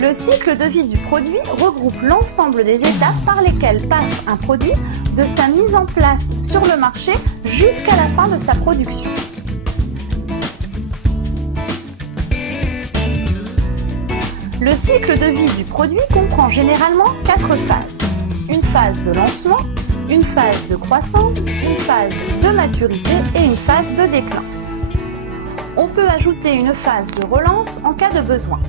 Le cycle de vie du produit regroupe l'ensemble des étapes par lesquelles passe un produit de sa mise en place sur le marché jusqu'à la fin de sa production. Le cycle de vie du produit comprend généralement 4 phases. Une phase de lancement, une phase de croissance, une phase de maturité et une phase de déclin. On peut ajouter une phase de relance en cas de besoin.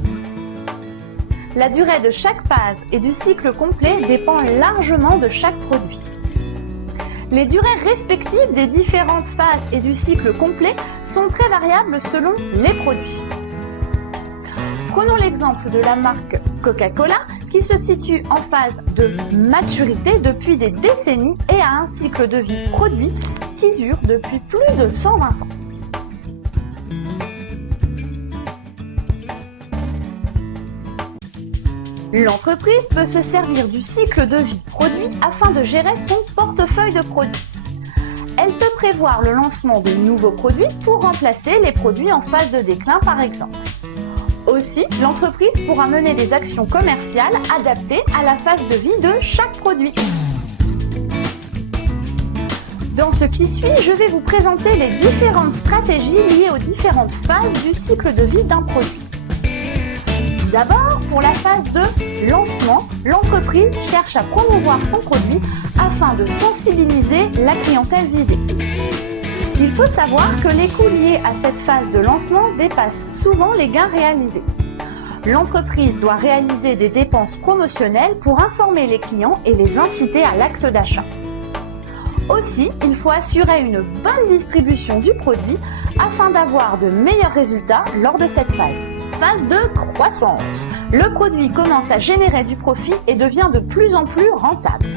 La durée de chaque phase et du cycle complet dépend largement de chaque produit. Les durées respectives des différentes phases et du cycle complet sont très variables selon les produits. Prenons l'exemple de la marque Coca-Cola qui se situe en phase de maturité depuis des décennies et a un cycle de vie produit qui dure depuis plus de 120 ans. L'entreprise peut se servir du cycle de vie produit afin de gérer son portefeuille de produits. Elle peut prévoir le lancement de nouveaux produits pour remplacer les produits en phase de déclin par exemple. Aussi, l'entreprise pourra mener des actions commerciales adaptées à la phase de vie de chaque produit. Dans ce qui suit, je vais vous présenter les différentes stratégies liées aux différentes phases du cycle de vie d'un produit. D'abord, pour la phase de lancement, l'entreprise cherche à promouvoir son produit afin de sensibiliser la clientèle visée. Il faut savoir que les coûts liés à cette phase de lancement dépassent souvent les gains réalisés. L'entreprise doit réaliser des dépenses promotionnelles pour informer les clients et les inciter à l'acte d'achat. Aussi, il faut assurer une bonne distribution du produit afin d'avoir de meilleurs résultats lors de cette phase. Phase de croissance. Le produit commence à générer du profit et devient de plus en plus rentable.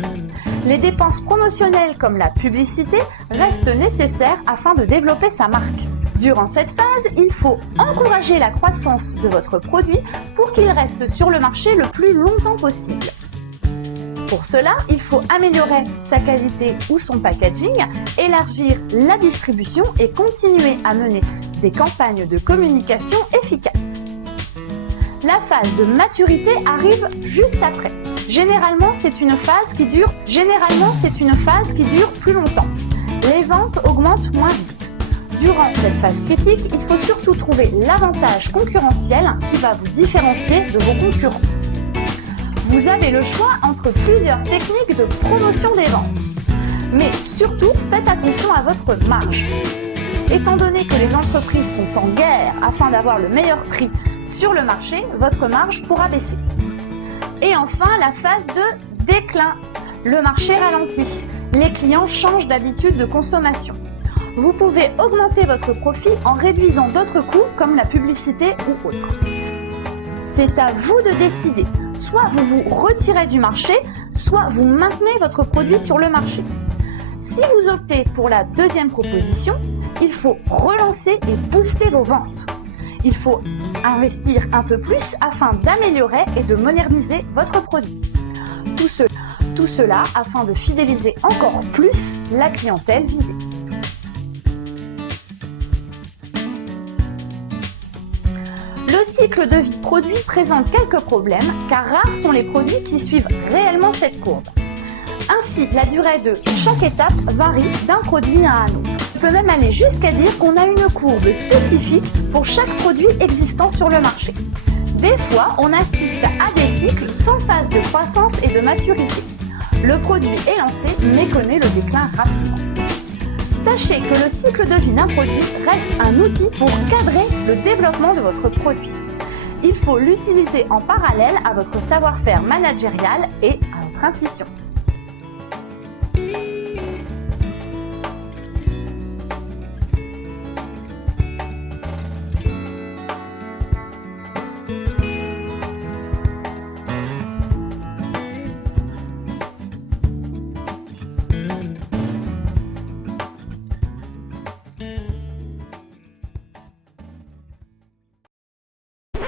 Les dépenses promotionnelles comme la publicité restent nécessaires afin de développer sa marque. Durant cette phase, il faut encourager la croissance de votre produit pour qu'il reste sur le marché le plus longtemps possible. Pour cela, il faut améliorer sa qualité ou son packaging, élargir la distribution et continuer à mener des campagnes de communication efficaces. La phase de maturité arrive juste après. Généralement, c'est une phase qui dure plus longtemps. Les ventes augmentent moins vite. Durant cette phase critique, il faut surtout trouver l'avantage concurrentiel qui va vous différencier de vos concurrents. Vous avez le choix entre plusieurs techniques de promotion des ventes. Mais surtout, faites attention à votre marge. Étant donné que les entreprises sont en guerre afin d'avoir le meilleur prix sur le marché, votre marge pourra baisser. Et enfin, la phase de déclin. Le marché ralentit. Les clients changent d'habitude de consommation. Vous pouvez augmenter votre profit en réduisant d'autres coûts comme la publicité ou autre. C'est à vous de décider. Soit vous vous retirez du marché, soit vous maintenez votre produit sur le marché. Si vous optez pour la deuxième proposition, il faut relancer et booster vos ventes. Il faut investir un peu plus afin d'améliorer et de moderniser votre produit. Tout cela afin de fidéliser encore plus la clientèle visée. Le cycle de vie produit présente quelques problèmes car rares sont les produits qui suivent réellement cette courbe. Ainsi, la durée de chaque étape varie d'un produit à un autre. On peut même aller jusqu'à dire qu'on a une courbe spécifique pour chaque produit existant sur le marché. Des fois, on assiste à des cycles sans phase de croissance et de maturité. Le produit est lancé mais connaît le déclin rapidement. Sachez que le cycle de vie d'un produit reste un outil pour cadrer le développement de votre produit. Il faut l'utiliser en parallèle à votre savoir-faire managérial et à votre intuition.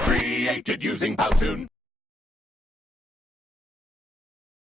Created using Powtoon.